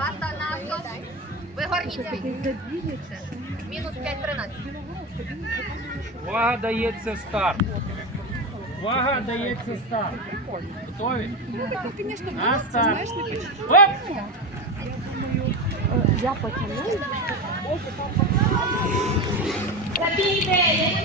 Атанасов. Вигорніться. Мінус 5-13. Увага дається старт. Увага дається старт. Готові? На старт. Оп! Першим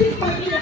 speak my ears.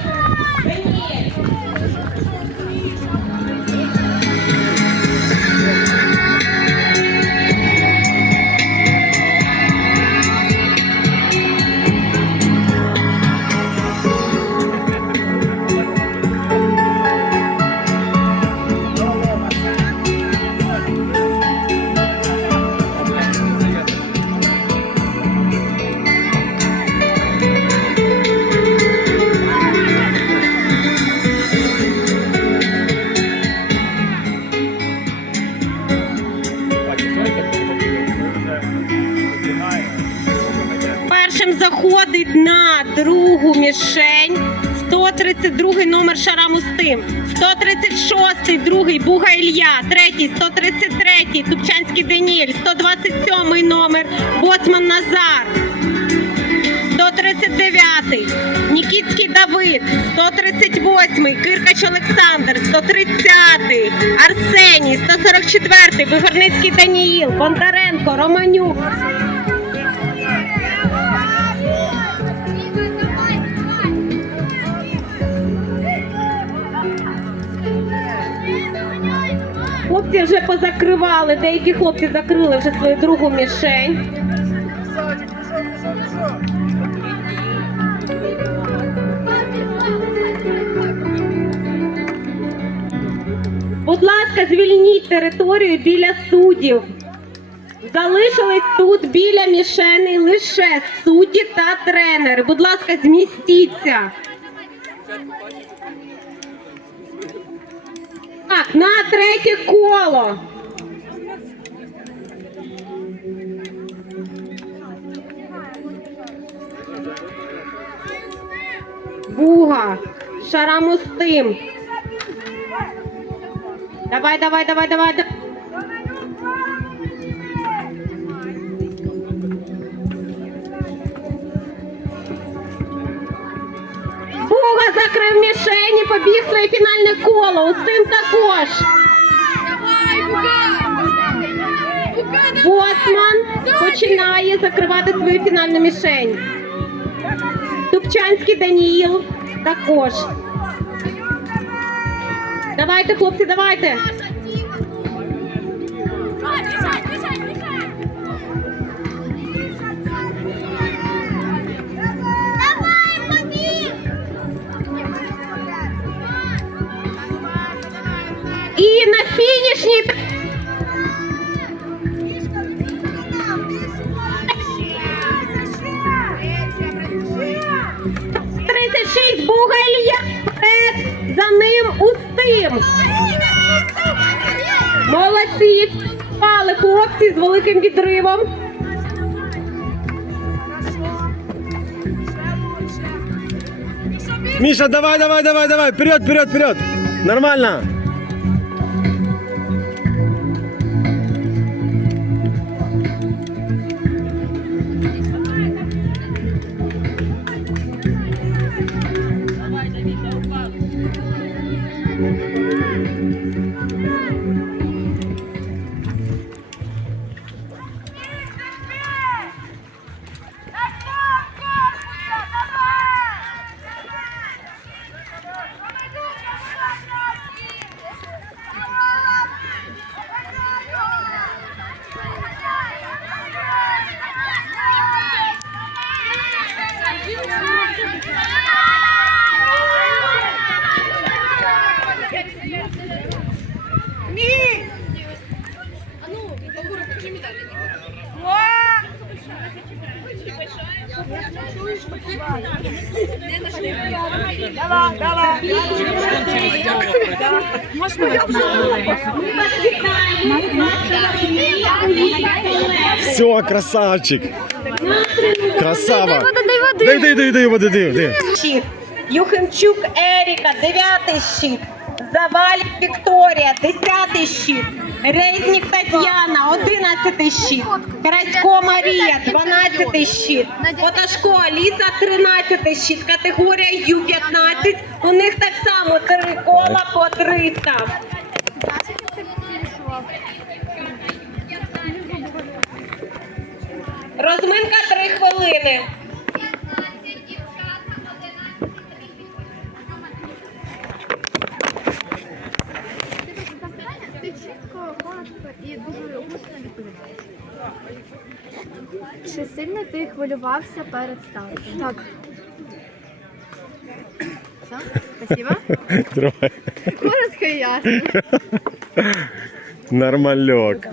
Заходить на другу мішень. 132 номер Шарам Устим, 136 другий Буга Ілья, третій 133 Тупчанський Даніель, 127 номер Боцман Назар. 139 Нікітський Давид, 138 Киркач Олександр, 130 Арсеній, 144 Вигорницький Даніїл, Бондаренко, Романюк. Хлопці вже позакривали, деякі хлопці закрили вже свою другу мішень. Будь ласка, звільніть територію біля суддів. Залишились тут біля мішени лише судді та тренери. Будь ласка, змістіться. Так, на третє коло. Буга, Шарамустим. Давай, давай, давай, давай. Буга закрив мішені, побіг своє фінальне коло. Устим також. Босман починає закривати свою фінальну мішень. Тупчанський Даніїл також. Давайте, хлопці, давайте. 36 Бугалья. Вперед. За ним Устим. Молодці. Пали хлопці з великим відривом. Міша, давай, давай, давай, давай, вперед, вперед, вперед. Нормально. Все, красавчик. Красава. Дай води, дай води. Дай, дай, дай, дай води, дай, дай. Юхимчук Еріка, дев'ятий щит. Завалік Вікторія, десятий щит. Резнік Тетяна, одинадцятий щит. Красько Марія, дванадцятий щит. Поташко Аліса, тринадцятий щит. Категорія Ю-15. У них так само три кола по 300. Розминка три хвилини. Чи сильно ти хвилювався перед стартом? Так. Все? Спасибо. Коротко і ясно. Нормальок.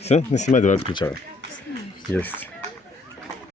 Все, не снимай, давай отключаю. Есть.